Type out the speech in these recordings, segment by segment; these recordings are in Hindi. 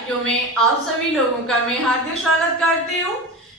IQ में आप सभी लोगों का मैं हार्दिक स्वागत करती हूँ।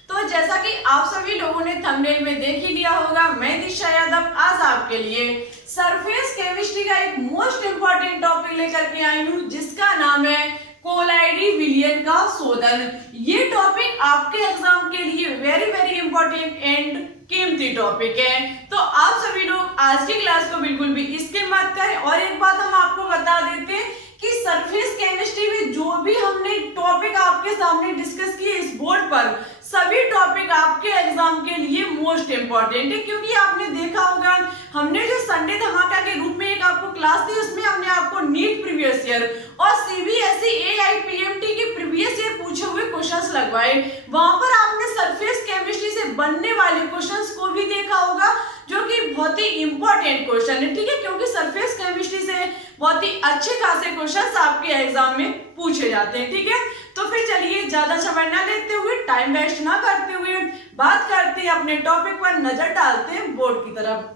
तो जैसा कि आप सभी लोगों ने थंबनेल में देख ही लिया होगा, मैं दिशा यादव आज आपके लिए सरफेस केमिस्ट्री का एक मोस्ट इम्पोर्टेंट टॉपिक लेकर के आई हूँ, जिसका नाम है कोलाइडी विलियन का शोधन। ये टॉपिक आपके एग्जाम के लिए वेरी वेरी इंपॉर्टेंट एंड कीमती टॉपिक है। तो आप सभी लोग आज की क्लास को बिल्कुल भी स्किप मत करें। और एक बात हम आपको बता देते हैं कि सरफेस केमिस्ट्री में जो भी हमने टॉपिक आपके सामने डिस्कस किए इस बोर्ड पर, सभी टॉपिक आपके एग्जाम के लिए मोस्ट इंपॉर्टेंट है। क्योंकि आपने देखा होगा, हमने जो संडे धमाका के रूप में एक आपको क्लास दी, उसमें हमने आपको नीट प्रीवियस ईयर और CBSE AIPMT के प्रीवियस ईयर पूछे हुए क्वेश्चंस लगवाए। वहां पर आपने सरफेस केमिस्ट्री से बनने वाले क्वेश्चंस को भी देखा होगा, जो कि बहुत ही इंपॉर्टेंट क्वेश्चन है, ठीक है। क्योंकि सरफेस केमिस्ट्री से बहुत ही अच्छे खासे क्वेश्चंस आपके एग्जाम में पूछे जाते हैं, ठीक है। तो फिर चलिए ज्यादा समय ना लेते हुए, टाइम वेस्ट ना करते हुए बात करते हैं, अपने टॉपिक पर नजर डालते हैं बोर्ड की तरफ।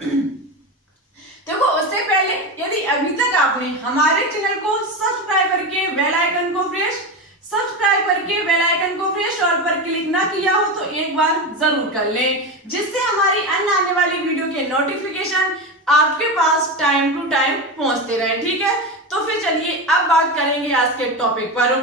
देखो, उससे पहले यदि अभी तक आपने हमारे चैनल को सब्सक्राइब करके बेल आइकन को प्रेस ऑल पर क्लिक ना किया हो तो एक बार जरूर कर लें, जिससे हमारी अन्य आने वाली वीडियो के नोटिफिकेशन आपके पास टाइम टू टाइम पहुंचते रहे, ठीक है। तो फिर चलिए अब बात करेंगे आज के टॉपिक पर।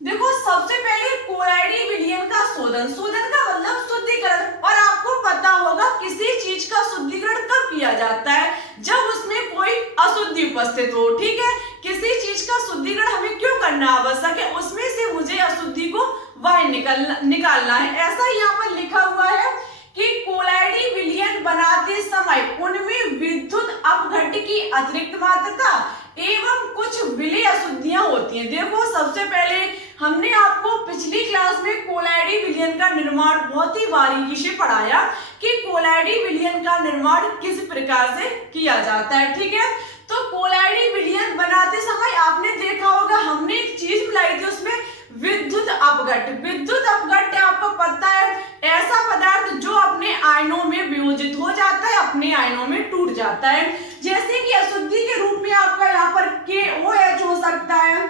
देखो, सबसे पहले कोलाइडी विलियन का शोधन का मतलब शुद्धिकरण। और आपको पता होगा किसी चीज का शुद्धिकरण कब किया जाता है, जब उसमें कोई अशुद्धि उपस्थित हो, ठीक है। किसी चीज का शुद्धिकरण हमें क्यों करना आवश्यक है, उसमें से मुझे अशुद्धि को बाहर निकालना है। ऐसा यहाँ पर लिखा हुआ है कि कोलाइडी विलियन बनाते समय उनमें विद्युत अपघट्ट की अतिरिक्त मात्रा एवं कुछ विलेय अशुद्धियां होती हैं। देखो, सबसे पहले हमने आपको पिछली क्लास में कोलाइडी विलियन का निर्माण बहुत ही बारीकी से पढ़ाया कि कोलाइडी विलियन का निर्माण किस प्रकार से किया जाता है, ठीक है। तो कोलाइडी विलियन बनाते समय आपने देखा होगा, हमने एक चीज मिलाई थी, उसमें विद्युत अपघट्ट आपको पता है, ऐसा पदार्थ जो अपने आयनों में वियोजित हो जाता है, अपने आयनों में टूट जाता है। जैसे कि अशुद्धि के रूप में आपका यहाँ पर KOH हो सकता है,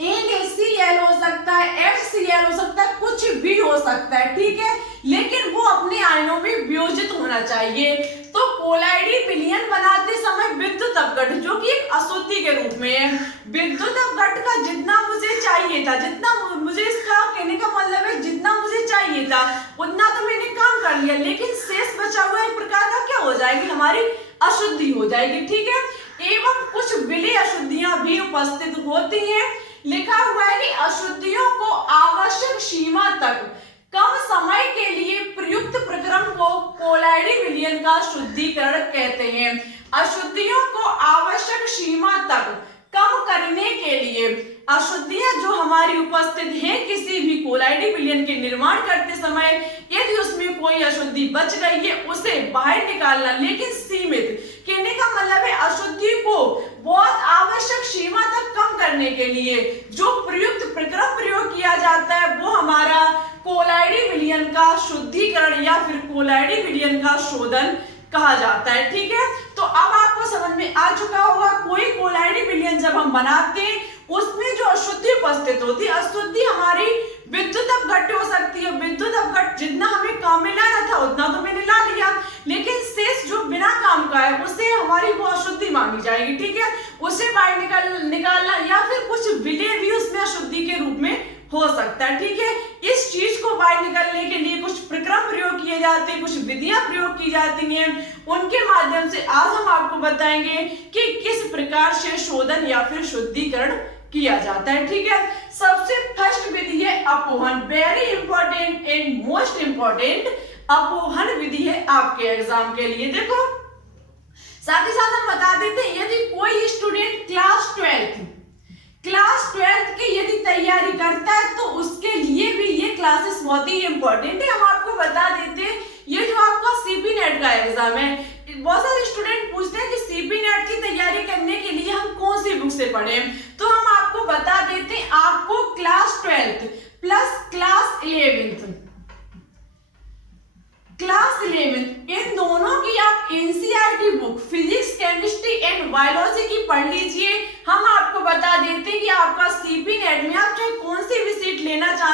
NaCl हो सकता है, HCl हो सकता है, कुछ भी हो सकता है, ठीक है। लेकिन वो अपने आयनों में वियोजित होना चाहिए। तो कोलाइडी विलियन बनाते समय विद्युत अपघट्ट, जो कि एक अशुद्धि के रूप में है, विद्युत अपघट्ट का जितना मुझे चाहिए था, जितना मुझे, इसका कहने का मतलब है जितना मुझे चाहिए था उतना तो मैंने काम कर लिया, लेकिन शेष बचा हुआ एक प्रकार का क्या हो जाएगी, हमारी अशुद्धि हो जाएगी, ठीक है। एवं कुछ विलेय अशुद्धियां भी उपस्थित होती हैं। लिखा हुआ है कि अशुद्धियों को आवश्यक सीमा तक कम समय के लिए प्रयुक्त प्रक्रम को कोलाइडी विलियन का शुद्धिकरण कहते हैं। अशुद्धियों को आवश्यक सीमा तक कम करने के लिए, अशुद्धियां जो हमारी उपस्थित हैं किसी भी कोलाइडी विलियन के निर्माण करते समय, यदि उसमें कोई अशुद्धि बच गई है उसे बाहर निकालना, लेकिन सीमित। कहने का मतलब है अशुद्धि को बहुत आवश्यक सीमा तक कम करने के लिए जो प्रयुक्त प्रक्रम प्रयोग किया जाता है, वो हमारा कोलाइडी विलियन का शुद्धिकरण या फिर कोलाइडी विलियन का शोधन कहा जाता है, ठीक है। तो अब आपको समझ में आ चुका होगा, कोई कोलाइडी विलियन जब हम बनाते हैं उसमें जो अशुद्धि उपस्थित होती है, अशुद्धि हमारी विद्युत अपघट्ट हो सकती है। विद्युत अपघट्ट जितना हमें काम में लाना था उतना तो मैंने ला लिया, लेकिन शेष जो बिना काम का है उसे हमारी वो अशुद्धि मानी जाएगी, ठीक है। उसे बाहर निकालना या फिर कुछ विलेय भी उसमें अशुद्धि के रूप में हो सकता है, ठीक है। इस चीज को बाहर निकालने के लिए कुछ प्रक्रम प्रयोग किए जाते हैं, कुछ विधियां प्रयोग की जाती हैं। उनके माध्यम से आज हम आपको बताएंगे कि किस प्रकार से शोधन या फिर शुद्धिकरण किया जाता है, ठीक है। सबसे फर्स्ट विधि है अपोहन, very important and most important अपोहन विधि है आपके एग्जाम के लिए। देखो, साथ ही साथ हम बता देते हैं, यदि कोई स्टूडेंट क्लास 12th की यदि तैयारी करता है तो उसके लिए भी ये क्लासेस बहुत ही इंपॉर्टेंट है। हम आपको बता देते हैं, ये जो आपका CP नेट का एग्जाम है, बहुत सारे स्टूडेंट पूछते हैं कि CP नेट की तैयारी करने के लिए हम कौन सी बुक से पढ़ें, तो हम आपको बता देते हैं, आपको class 12th plus class 11th इन दोनों की आप NCERT book physics, chemistry and biology की पढ़ लीजिए। हम आपको बता देते हैं कि आपका CP नेट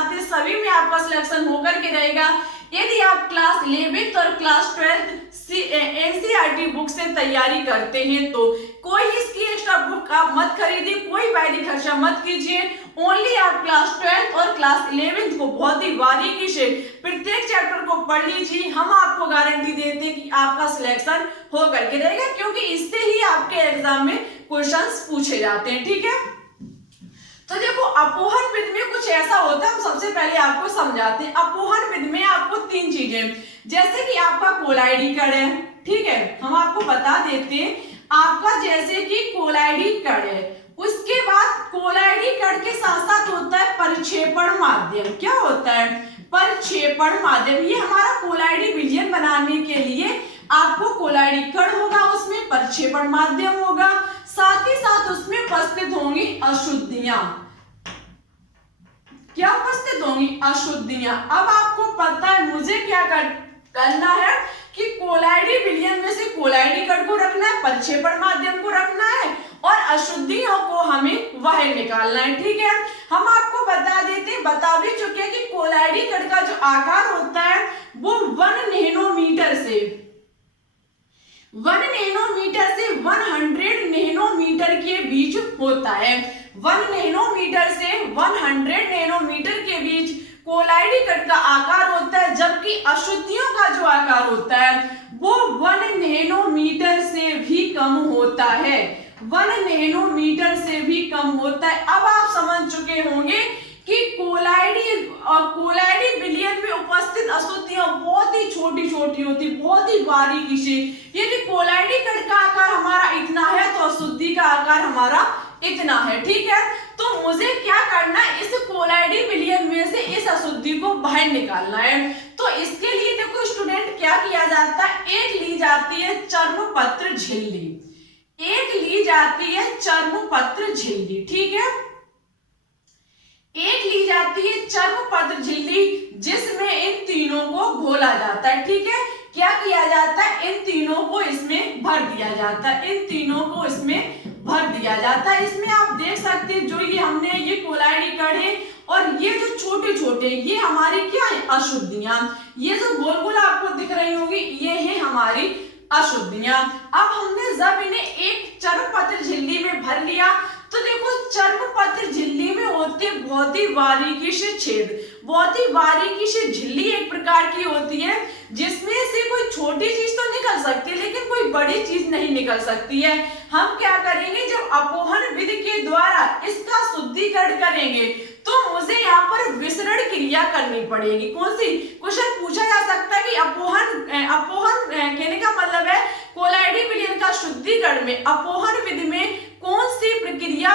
बनाते सभी में आपका सिलेक्शन होकर के रहेगा। यदि आप क्लास 11th और क्लास 12th एनसीईआरटी बुक से तैयारी करते हैं तो कोई इसकी एक्स्ट्रा बुक आप मत खरीदिए, कोई बाहरी खर्चा मत कीजिए। ओनली आप क्लास 12th और क्लास 11th को बहुत ही बारीकी से प्रत्येक चैप्टर को पढ़ लीजिए। हम आपको गारंटी देते हैं कि आपका सिलेक्शन हो करके रहेगा, क्योंकि इससे ही आपके एग्जाम में क्वेश्चंस पूछे जाते हैं। ठीक है, तो देखो अपोहन विधि में कुछ ऐसा होता है, हम सबसे पहले आपको समझाते हैं। अपोहन विधि में आपको 3 चीजें, जैसे कि आपका कोलाइडी कण है, ठीक है, हम आपको बता देते हैं आपका जैसे कि कोलाइडी कण है, उसके बाद कोलाइडी कण के साथ साथ होता है परिक्षेपण माध्यम। क्या होता है? परिक्षेपण माध्यम। ये हमारा कोलाइडी विलयन बनाने के लिए आपको कोलाइडी कण होगा, उसमें परिक्षेपण माध्यम होगा, साथ ही साथ उसमें उपस्थित होंगी अशुद्धियां। क्या उपस्थित होंगी? अशुद्धियां। अब आपको पता है मुझे क्या करना है कि कोलाइडी विलयन में से कोलाइडी कण को रखना है, परिक्षेपण माध्यम को रखना है और अशुद्धियों को हमें बाहर निकालना है। ठीक है, हम आपको बता देते, बता भी चुके हैं कि कोलाइडी कण का जो आकार होता है वो 1 नैनोमीटर से 100 नैनोमीटर के बीच होता है। 1 नैनोमीटर से 100 नैनोमीटर के बीच कोलाइडी कण का आकार होता है, जबकि अशुद्धियों का जो आकार होता है वो 1 नैनोमीटर से भी कम होता है। 1 नैनोमीटर से भी कम होता है। अब आप समझ चुके होंगे कि कोलाइडी विलयन में उपस्थित अशुद्धियां बहुत ही छोटी छोटी होती, बहुत ही बारीकी से। यदि कोलाइडी कण का आकार हमारा इतना है तो अशुद्धि का आकार हमारा इतना है। ठीक है, तो मुझे क्या करना है, इस कोलाइडी विलयन में से इस अशुद्धि को बाहर निकालना है। तो इसके लिए देखो स्टूडेंट क्या किया जाता है, एक ली जाती है चर्मपत्र झिल्ली, एक ली जाती है चर्मपत्र झिल्ली। ठीक है, एक ली जाती है चर्मपत्र झिल्ली जिसमें इन तीनों को घोला जाता है। ठीक है, क्या किया जाता है, इन तीनों को इसमें भर दिया जाता है, इन तीनों को इसमें भर दिया जाता है। इसमें आप देख सकते हैं जो ये हमने ये कोलाइडी कण है और ये जो छोटे छोटे ये हमारी क्या है, अशुद्धियां। ये जो गोल गोल आपको दिख रही होंगी ये है हमारी अशुद्धियां। अब हमने जब इन्हें एक चर्मपत्र झिल्ली में भर लिया तो देखो चर्मपत्र झिल्ली में होते बहुत ही बारीकी से छेद, बहुत ही बारीकी से झिल्ली एक प्रकार की होती है जिसमें से कोई छोटी चीज तो निकल सकती है लेकिन कोई बड़ी चीज नहीं निकल सकती है। हम क्या करेंगे, जब अपोहन विधि के द्वारा इसका शुद्धिकरण करेंगे तो मुझे यहाँ पर विसरण क्रिया करनी पड़ेगी। कौन सी? क्वेश्चन पूछा जा सकता है कि अपोहन कहने का मतलब है कोलाइडी विलयन का शुद्धिकरण में अपोहन विधि में कौन सी प्रक्रिया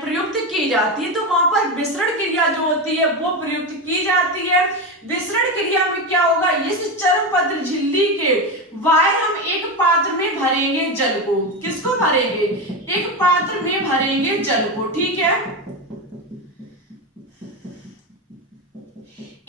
प्रयुक्त की जाती है, तो वहां पर विसरण क्रिया जो होती है वो प्रयुक्त की जाती है। विसरण क्रिया में क्या होगा, इस चर्मपत्र झिल्ली के वायर हम एक पात्र में भरेंगे जल को। किसको भरेंगे? एक पात्र में भरेंगे जल को। ठीक है,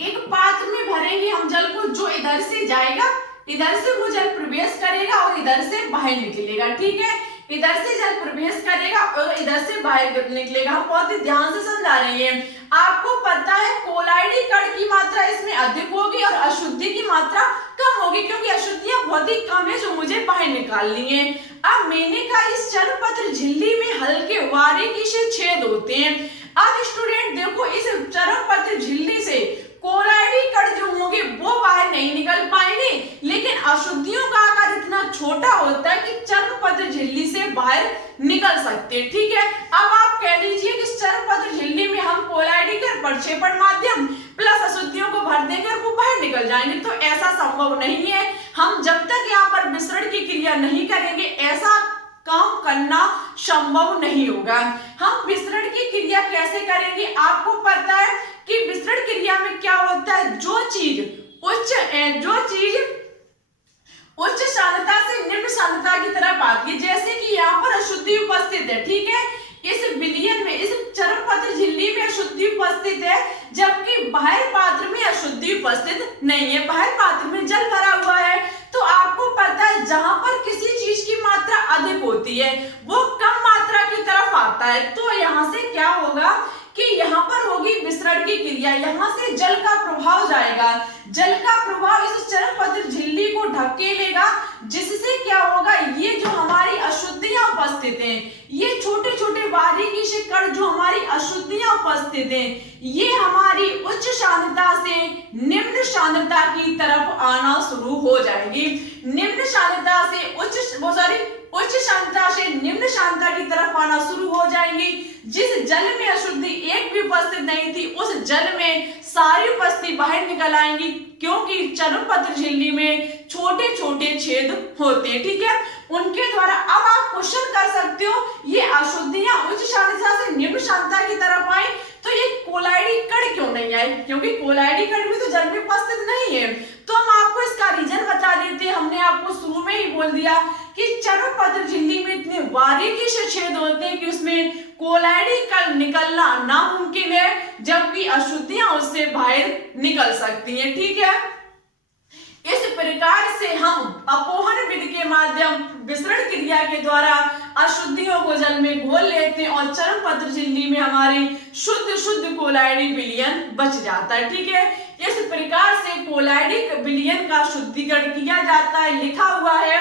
एक पात्र में भरेंगे हम जल को, जो इधर से जाएगा इधर से वो जल प्रवेश करेगा और इधर से बाहर निकलेगा। ठीक है, इधर से जल प्रवेश करेगा और इधर से बाहर निकलेगा। हम बहुत ही ध्यान से समझा रहे हैं। आपको पता है कोलाइडी कण की मात्रा इसमें अधिक होगी और अशुद्धि की मात्रा कम होगी, क्योंकि अशुद्धियां बहुत ही कम है जो मुझे बाहर निकालनी है। अब मैंने कहा इस चर्मपत्र झिल्ली में हल्के बारीकी से छेद होते हैं। अब स्टूडेंट देखो इस चर्मपत्र झिल्ली से कोलाइडी कण जो होंगे वो बाहर नहीं निकल पाएंगे, लेकिन अशुद्धियों का आकार इतना छोटा होता है कि चर्मपत्र झिल्ली से बाहर निकल सकते हैं। ठीक है, अब आप कह लीजिए कि चर्मपत्र झिल्ली में हम कोलाइडी कण प्रक्षेपण माध्यम प्लस अशुद्धियों को भर देंगे और वो बाहर निकल जाएंगे, तो ऐसा संभव नहीं है। हम जब तक यहाँ पर विसरण की क्रिया नहीं करेंगे ऐसा काम करना संभव नहीं होगा। हम विसरण की क्रिया कैसे करेंगे, आपको पता है कि विसरण क्रिया में क्या होता है, जो चीज उच्च सांद्रता से निम्न सांद्रता की तरफ आती है, जैसे कि यहाँ पर अशुद्धि उपस्थित है। ठीक है, इस विलयन में इस चर्मपत्र झिल्ली में अशुद्धि उपस्थित है, जबकि बाहर पात्र में अशुद्धि उपस्थित नहीं है। बाहर पात्र में जल भरा हुआ है, तो आपको पता है जहां पर किसी चीज की मात्रा अधिक होती है वो कम मात्रा की तरफ आता है, तो यहाँ से क्या होगा कि यहाँ पर होगी विसरण की क्रिया। दिया, यहाँ से जल का प्रभाव जाएगा, जल का प्रभाव इस चरण पत्र झिल्ली को ढकेलेगा, जिससे क्या होगा, ये जो हमारी अशुद्धियां उपस्थित हैं, ये छोटे छोटे बारीकी से कण जो हमारी अशुद्धियां उपस्थित हैं, ये हमारी उच्च सांद्रता से निम्न सांद्रता की तरफ आना शुरू हो जाएगी। निम्न सांद्रता से उच्च सांद्रता से निम्न सांद्रता की तरफ आना शुरू हो जाएंगी। जिस जल में अशुद्धि एक भी उपस्थित नहीं थी, उस जल में सारी उपस्थिति बाहर निकल आएंगी, क्योंकि चरण पत्र झिल्ली में छोटे छोटे छेद होते हैं, ठीक है। उनके द्वारा अब आप क्वेश्चन कर सकते हो, ये अशुद्धियां उच्च सांद्रता से निम्न सांद्रता की तरफ आई, तो ये कोलाइडी कण क्यों नहीं आई, क्योंकि कोलाइडी कण भी तो जल में उपस्थित नहीं है। तो हम आपको इसका रीजन बता देते हैं। हमने आपको शुरू में ही बोल दिया कि चरण पत्र झिल्ली में इतने बारीकी से छेद होते हैं कि उसमें कोलाइडी कण निकलना नामुमकिन है, जबकि अशुद्धियां उससे बाहर निकल सकती हैं, ठीक है। इस प्रकार से हम अपोहन विधि के माध्यम विसरण क्रिया के द्वारा अशुद्धियों को जल में घोल लेते हैं और चरण पत्र झिल्ली में हमारी शुद्ध कोलाइडी विलयन बच जाता है, ठीक है। इस प्रकार से कोलाइडी विलयन का शुद्धिकरण किया जाता है। लिखा हुआ है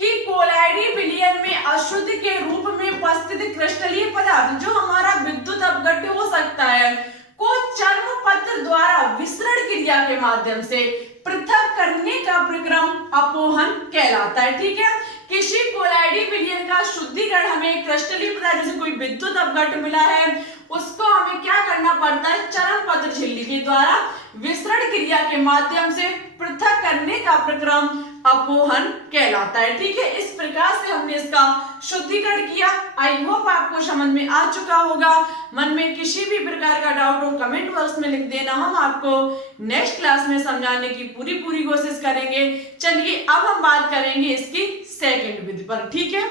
कि कोलाइडी विलयन में अशुद्ध के रूप में उपस्थित क्रिस्टलीय पदार्थ जो हमारा विद्युत अपघट्य हो सकता है को चर्म पत्र द्वारा विसरण क्रिया के माध्यम से पृथक करने का प्रक्रम अपोहन कहलाता है, ठीक है। किसी कोलाइडी विलयन का शुद्धिकरण हमें क्रिस्टलीय पदार्थ जैसे कोई विद्युत अपघट्य मिला है, उसको हमें क्या करना पड़ता है, चरण पत्र झिल्ली के द्वारा विसरण क्रिया के माध्यम से पृथक करने का प्रक्रम अपोहन कहलाता है, ठीक है। इस प्रकार से हमने इसका शुद्धिकरण किया। आई होप आपको समझ में आ चुका होगा। मन में किसी भी प्रकार का डाउट हो कमेंट बॉक्स में लिख देना, हम आपको नेक्स्ट क्लास में समझाने की पूरी कोशिश करेंगे। चलिए अब हम बात करेंगे इसकी सेकंड विधि पर, ठीक है।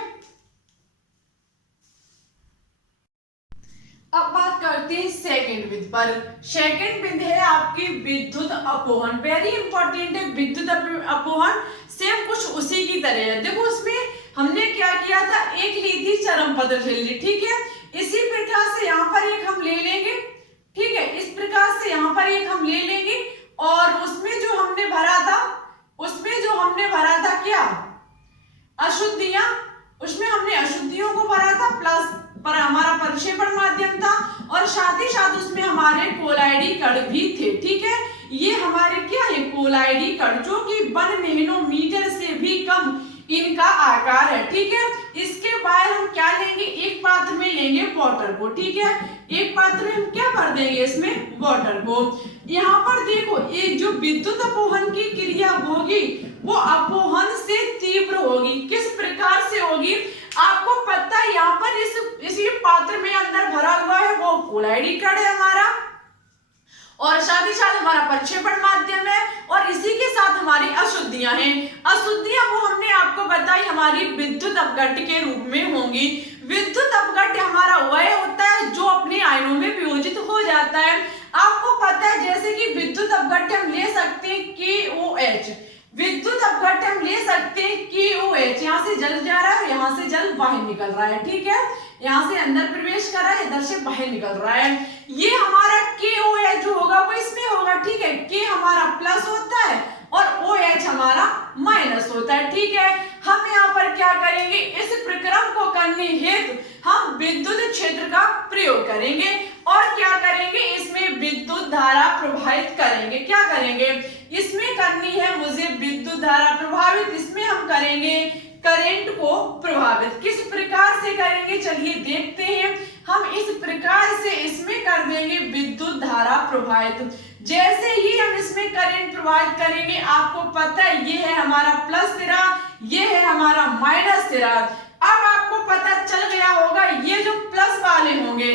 अब बात करते हैं सेकंड विधि पर। सेकंड विधि है आपकी विद्युत अपोहन। वेरी इंपॉर्टेंट है विद्युत अपोहन, सेम कुछ उसी की तरह है। देखो उसमें हमने क्या किया था, एक ली थी चरण पत्र झिल्ली, ठीक है। इसी प्रकार से यहाँ पर एक हम ले लेंगे, ठीक है। इस प्रकार से यहाँ पर एक हम ले लेंगे और उसमें जो हमने भरा था क्या, अशुद्धियां, उसमें हमने अशुद्धियों को भरा था, प्लस पर हमारा प्रक्षेपण माध्यम था और साथ ही साथ उसमें हमारे कोलाइडी कण भी थे, ठीक है। ये हमारे क्या है, कोलाइडी कण, जो कि 1 नैनोमीटर से भी कम इनका आकार है, ठीक है। इसके बाद हम क्या लेंगे, एक पात्र में लेंगे वाटर को, ठीक है। एक पात्र में हम क्या भर देंगे, इसमें वाटर को। यहाँ पर देखो ये जो विद्युत अपोहन की क्रिया होगी वो अपोहन से तीव्र होगी। किस प्रकार से होगी, आपको पता है यहाँ पर इसी पात्र में अंदर भरा हुआ है वो कोलाइडी कण है हमारा, और साथ ही साथ हमारा प्रक्षेपण माध्यम है, और इसी के साथ हमारी अशुद्धियां हैं। अशुद्धियां वो हमने आपको बताई हमारी विद्युत अपघट्य के रूप में होंगी। विद्युत अपघट्य हमारा वह होता है जो अपने आयनों में वियोजित हो जाता है। आपको पता है जैसे कि विद्युत अपघट्य हम ले सकते हैं KOH, विद्युत अपघट्य हम ले सकते हैं KOH, यहाँ से जल जा रहा है, यहाँ से जल बाहर निकल रहा है, ठीक है। यहाँ से अंदर प्रवेश कर रहा है, इधर से बाहर निकल रहा है। ये हमारा KOH जो होगा वो इसमें होगा, ठीक है। K हमारा प्लस होता है और OH हमारा माइनस होता है, ठीक है। हम यहाँ पर क्या करेंगे, इस प्रक्रम को करने हेतु हम विद्युत क्षेत्र का प्रयोग करेंगे और क्या करेंगे, इसमें विद्युत धारा प्रवाहित करेंगे। क्या करेंगे, इसमें करनी है मुझे विद्युत धारा प्रभावित, इसमें हम करेंगे करंट को प्रभावित। किस प्रकार से करेंगे, चलिए देखते हैं। हम इस प्रकार से इसमें कर देंगे विद्युत धारा प्रवाहित। जैसे ही हम इसमें करंट प्रवाहित करेंगे, आपको पता है ये है हमारा प्लस सिरा, ये है हमारा माइनस सिरा। अब आपको पता चल गया होगा ये जो प्लस वाले होंगे,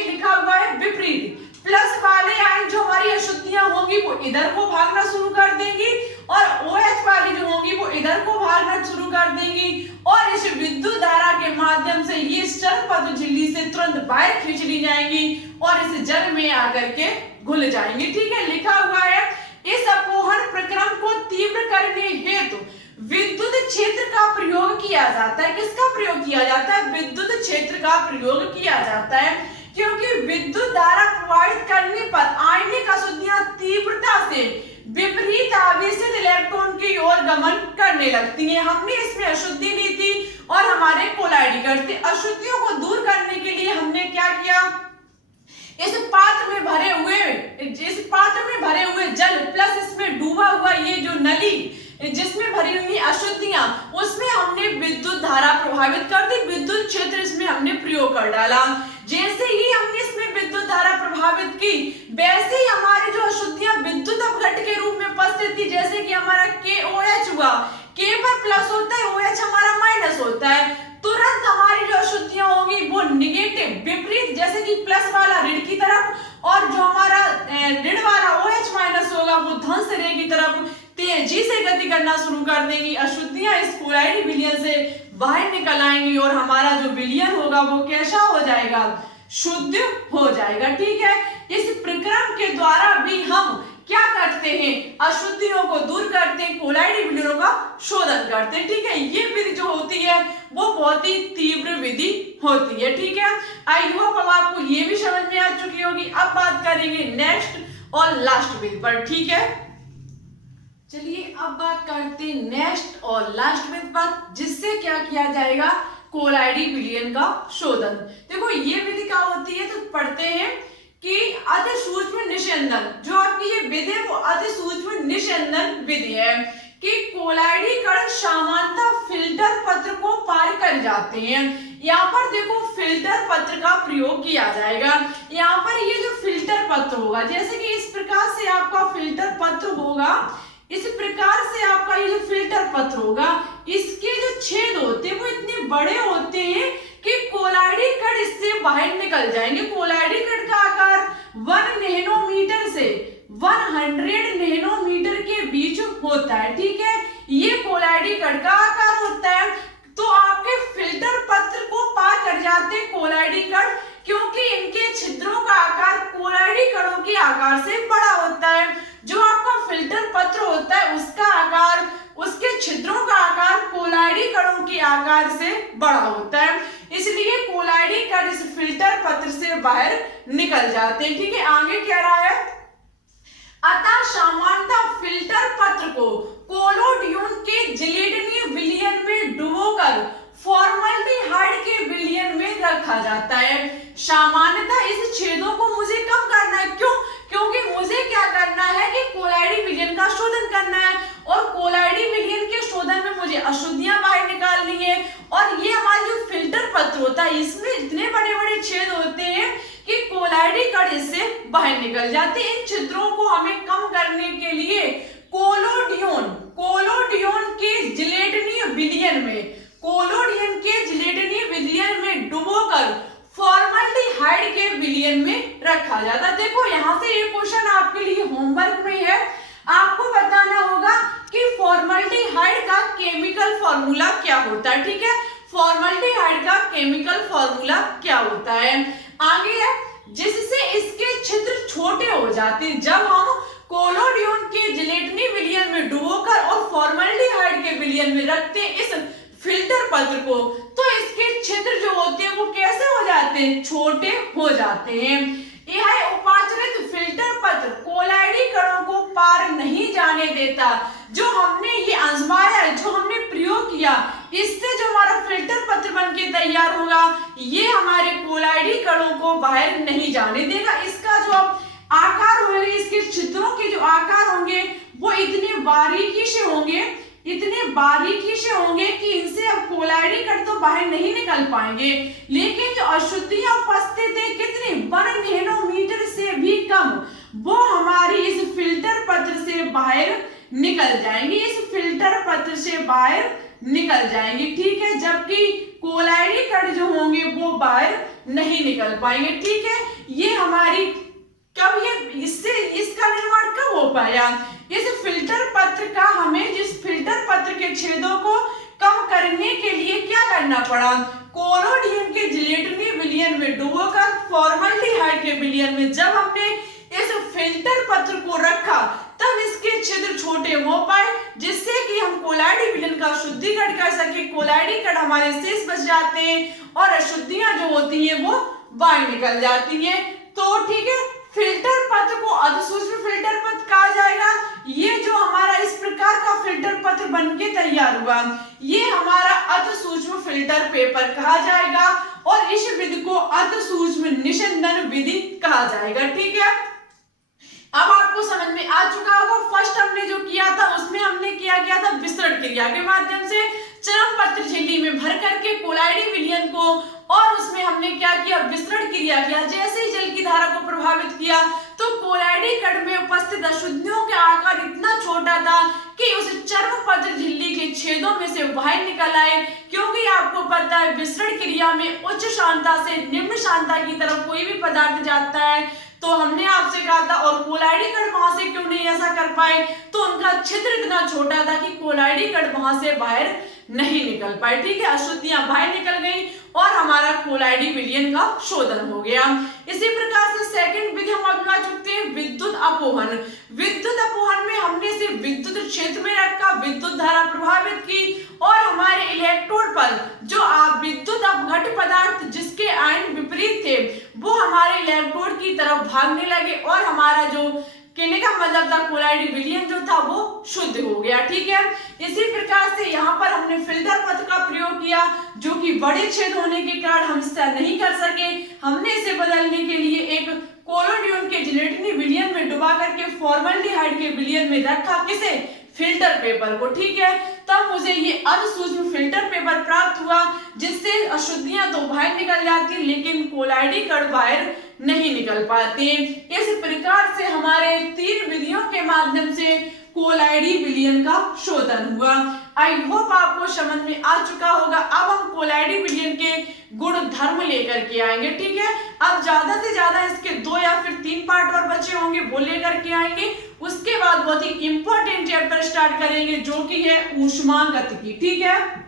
लिखा हुआ है विपरीत, प्लस वाले आयन जो हमारी अशुद्धियां होंगी वो इधर को भागना शुरू कर देंगी और OH वाली जो होंगी वो इधर को भागना शुरू कर देंगी और इस विद्युत धारा के माध्यम से ये चरण पत्र झिल्ली से तुरंत बाहर खींच ली जाएंगी और इस जल में आकर के घुल जाएंगी, ठीक है। लिखा हुआ है इस अपोहन प्रक्रम को तीव्र करने हेतु विद्युत क्षेत्र का प्रयोग किया जाता है। किसका प्रयोग किया जाता है, विद्युत क्षेत्र का प्रयोग किया जाता है, क्योंकि विद्युत धारा प्रवाहित प्रभावित करने पर आयनिक अशुद्धियां तीव्रता से विपरीत आवेशित इलेक्ट्रॉन की ओर गमन करने लगती हैं। हमने इसमें अशुद्धि ली थी और हमारे कोलाइडी करते। अशुद्धियों को दूर करने के लिए हमने क्या किया, इस पात्र में भरे हुए जल प्लस इसमें डूबा हुआ ये जो नली जिसमें भरी हुई अशुद्धियां, उसमें हमने विद्युत धारा प्रभावित कर दी, विद्युत क्षेत्र इसमें हमने प्रयोग कर डाला। जैसे ही हमने इसमें विद्युत धारा प्रभावित की, वैसे ही हमारी जो अशुद्धियां विद्युत अपघट के रूप में उपस्थित थी, जैसे कि हमारा KOH हुआ, K पर प्लस होता है, OH हमारा माइनस होता है, तुरंत हमारी जो अशुद्धियां होंगी वो निगेटिव विपरीत, जैसे कि प्लस वाला ऋण की तरफ और जो हमारा ऋण वाला OH माइनस होगा वो धन से ऋण की तरफ तेजी से गति करना शुरू कर देंगी। अशुद्धियां इस कोलाइडी विलयन से बाहर निकल आएंगी और हमारा जो विलयन होगा वो कैसा हो जाएगा, शुद्ध हो जाएगा। ठीक है, इस प्रक्रम के द्वारा भी हम क्या करते हैं, अशुद्धियों को दूर करते हैं, कोलाइडी विलयनों का शोधन करते हैं। ठीक है, ये विधि जो होती है वो बहुत ही तीव्र विधि होती है। ठीक है, आई होप अब आपको ये भी समझ में आ चुकी होगी। अब बात करेंगे नेक्स्ट और लास्ट विधि पर। ठीक है, चलिए अब बात करते हैं नेक्स्ट और लास्ट विधि पर, जिससे क्या किया जाएगा, कोलाइडी विलयन का शोधन। देखो ये विधि क्या होती है, तो पढ़ते हैं कि अति सूक्ष्म निस्यंदन, जो आपकी ये विधि है वो अति सूक्ष्म निस्यंदन विधि है कि कोलाइडी कण सामान्यतः फिल्टर पत्र को पार कर जाते हैं। यहाँ पर देखो फिल्टर पत्र का प्रयोग किया जाएगा। यहाँ पर ये जो फिल्टर पत्र होगा, जैसे कि इस प्रकार से आपका फिल्टर पत्र होगा, इस प्रकार से आपका ये जो फिल्टर पत्र होगा, इसके जो छेद होते हैं वो इतने बड़े होते हैं कि कोलाइडी कण इससे बाहर निकल जाएंगे। कोलाइडी कण का आकार 1 नैनोमीटर से 100 नैनोमीटर के बीच होता है। ठीक है, ये कोलाइडी कण का आकार होता है। तो आपके फिल्टर पत्र को पार कर जाते हैं कोलाइडी कण, क्योंकि इनके छिद्रों का आकार कोलाइडी कणों के आकार से बड़ा होता है। जो आपका फिल्टर पत्र होता है उसका आकार, उसके छिद्रों का आकार कोलाइडी कणों के आकार से बड़ा होता है, इसलिए कोलाइडी कण इस फिल्टर पत्र से बाहर निकल जाते हैं। ठीक है, आगे क्या रहा है, अतः सामान्यतः फिल्टर पत्र को कोलोडियम के जिलेटिनी विलयन में डुबोकर फॉर्मल्डिहाइड के विलयन में रखा जाता है। सामान्यतः इस छेदों को मुझे कम करना है, क्यों, क्योंकि मुझे क्या करना है कि कोलाइडी विलयन का शोधन करना है, और कोलाइडी विलयन के शोधन में मुझे अशुद्धियां बाहर निकालनी है। और ये हमारा जो फिल्टर पत्र होता है इसमें इतने बड़े बड़े छेद होते हैं कि कोलाइडी कण इससे बाहर निकल जाते हैं। इन छिद्रों को हमें कम करने के लिए कोलोडियम के जिलेटिनी विलयन में डुबोकर फॉर्मल्डिहाइड के विलयन में रखा जाता है। देखो यहाँ से ये क्वेश्चन आपके लिए होमवर्क में है, आपको बताना होगा कि फॉर्मल्डिहाइड का केमिकल फॉर्मूला क्या होता है। ठीक है, फॉर्मल्डिहाइड का केमिकल फॉर्मूला क्या होता है, आगे है, जिससे इसके छिद्र छोटे हो जाते हैं। जब हम कोलोडियम के जिलेटिनी विलयन में डुबोकर और फॉर्मल्डिहाइड के विलयन में रखते हैं इस फिल्टर पत्र को, तो इसके छिद्र जो होते हैं वो कैसे हो जाते हैं, छोटे हो जाते हैं। यह उपाचरित फिल्टर पत्र कोलाइडी कणों को पार नहीं जाने देता। जो हमने ये आजमाया, जो हमने प्रयोग किया, इससे जो हमारा फिल्टर पत्र बनके तैयार होगा, ये हमारे कोलाइडी कणों को बाहर नहीं जाने देगा। इसका जो आकार होगा, इसके छिद्रों के जो आकार होंगे वो इतने बारीकी से होंगे कि इनसे अब कोलाइडी कण तो बाहर नहीं निकल पाएंगे। लेकिन जो अशुद्धियां उपस्थित है कितनी 1 नैनोमीटर से भी कम, वो हमारी इस फिल्टर पत्र से बाहर निकल जाएंगे, इस फिल्टर पत्र से बाहर निकल जाएंगे। ठीक है, जबकि कोलाइडी कण जो होंगे वो बाहर नहीं निकल पाएंगे। ठीक है, ये हमारी कब इसका निर्माण कब हो पाया, इस फिल्टर पत्र का हमें जिस फिल्टर पत्र के छेदों को कम करने के लिए क्या करना पड़ा, कोलोडियम के जिलेटिनी विलयन में डुबोकर फॉर्मल्डिहाइड के विलयन में जब हमने इस फिल्टर पत्र को रखा, तब इसके छिद्र छोटे हो पाए, जिससे कि हम कोलाइडी विलयन का शुद्धिकरण कर सके। कोलाइडी कण हमारे शेष बच जाते हैं और अशुद्धियां जो होती हैं वो बाहर निकल जाती हैं। तो ठीक है, फिल्टर पत्र को अधिसूक्ष्म फिल्टर पत्र कहा जाएगा। ये जो हमारा इस प्रकार का फिल्टर पत्र बनके तैयार हुआ, ये हमारा अधिसूक्ष्म फिल्टर पेपर कहा जाएगा और इस विधि को अधिसूक्ष्म निस्यंदन विधि कहा जाएगा। ठीक है, अब आपको समझ में आ चुका होगा। फर्स्ट हमने जो किया था उसमें हमने क्या किया था, विस्तृत क्रिया के माध्यम से चरम पत्र झिल्ली में भर करके कोलाइडी विलयन को, और उसमें हमने क्या किया, विस्तृत क्रिया किया। जैसे ही जल की धारा को प्रभावित किया तो कोलाइडी कण में उपस्थित अशुद्धियों का आकार इतना छोटा था कि उस चरम पत्र झिल्ली के छेदों में से बाहर निकल आए। क्योंकि आपको पता है विस्तृत क्रिया में उच्च सांद्रता से निम्न सांद्रता की तरफ कोई भी पदार्थ जाता है, तो हमने आपसे कहा था, और कोलाइडी कण वहां से क्यों नहीं ऐसा कर पाए, तो उनका छिद्र इतना छोटा था कि कोलाइडी कण वहां से बाहर नहीं निकल पाए। ठीक है, अशुद्धियां बाहर निकल गई और हमारा कोलाइडी विलयन का शोधन हो गया। इसी प्रकार से सेकंड विधि हम अपना चुके हैं, विद्युत अपोहन। विद्युत अपोहन में हमने सिर्फ विद्युत क्षेत्र में रखा, विद्युत धारा प्रभावित की और हमारे इलेक्ट्रोड पर जो विद्युत अपघट पदार्थ जिसके आयन विपरीत थे वो हमारे इलेक्ट्रोड की तरफ भागने लगे और हमारा जो कहने का मतलब था कोलाइडी विलयन जो था वो शुद्ध हो गया। ठीक है, इसी प्रकार से यहाँ पर हमने फिल्टर पत्र का प्रयोग किया जो कि बड़े छेद होने के कारण हम इससे नहीं कर सके। हमने इसे बदलने के लिए एक कोलोडियम के जिलेटिनी विलयन में डुबा करके फॉर्मल्डिहाइड के विलयन में रखा, किसे, फिल्टर पेपर को। ठीक है, तब मुझे ये अधिसूक्ष्म फिल्टर पेपर प्राप्त हुआ जिससे अशुद्धियां तो बाहर निकल जाती लेकिन कोलाइडी कण बाहर नहीं निकल पाते। इस प्रकार से हमारे 3 विधियों के माध्यम से कोलाइडी विलयन का शोधन हुआ। आई होप आपको समझ में आ चुका होगा। अब हम कोलाइडी विलयन के गुण धर्म लेकर के आएंगे। ठीक है, अब ज्यादा से ज्यादा इसके 2 या फिर 3 पार्ट और बचे होंगे, वो लेकर के आएंगे। उसके बाद बहुत ही इंपॉर्टेंट चैप्टर स्टार्ट करेंगे जो कि है ऊष्मागतिकी। ठीक है,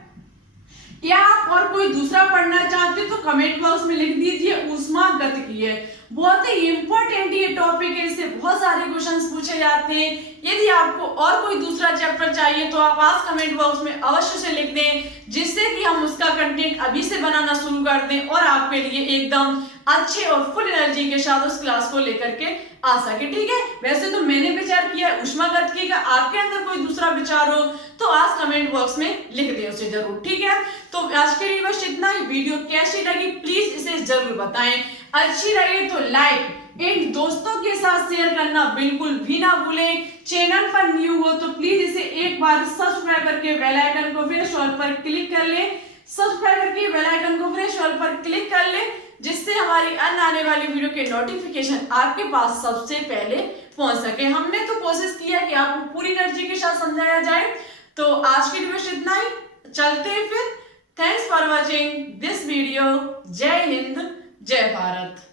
या आप और कोई दूसरा पढ़ना चाहते हो तो कमेंट बॉक्स में लिख दीजिए ऊष्मागतिकी है। बहुत ही इंपॉर्टेंट ये टॉपिक है, इससे बहुत सारे क्वेश्चंस पूछे जाते हैं। यदि आपको और कोई दूसरा चैप्टर चाहिए तो आप आज कमेंट बॉक्स में अवश्य से लिख दें, जिससे कि हम उसका कंटेंट अभी से बनाना शुरू कर दें और आपके लिए एकदम अच्छे और फुल एनर्जी के साथ उस क्लास को लेकर के आ सके। ठीक है, वैसे तो मैंने विचार किया ऊष्मागतिकी का, आपके अंदर कोई दूसरा विचार हो तो आज कमेंट बॉक्स में लिख दें उसे जरूर। ठीक है, तो आज के लिए बस इतना ही। वीडियो कैसी लगी प्लीज इसे जरूर बताएं, अच्छी लगी तो लाइक इन दोस्तों के साथ शेयर करना बिल्कुल भी ना भूलें। चैनल पर न्यू हो तो प्लीज इसे एक बार सब्सक्राइब करके बेल आइकन को प्रेस ऑल पर क्लिक कर ले, सब्सक्राइब करके बेल आइकन को प्रेस ऑल पर क्लिक कर ले, जिससे हमारी अन्य आने वाली वीडियो के नोटिफिकेशन आपके पास सबसे पहले पहुंच सके। हमने तो कोशिश किया कि आपको पूरी एनर्जी के साथ समझाया जाए। तो आज के लिए बस इतना ही, चलते हैं फिर। Thanks for watching this video. जय हिंद, जय भारत।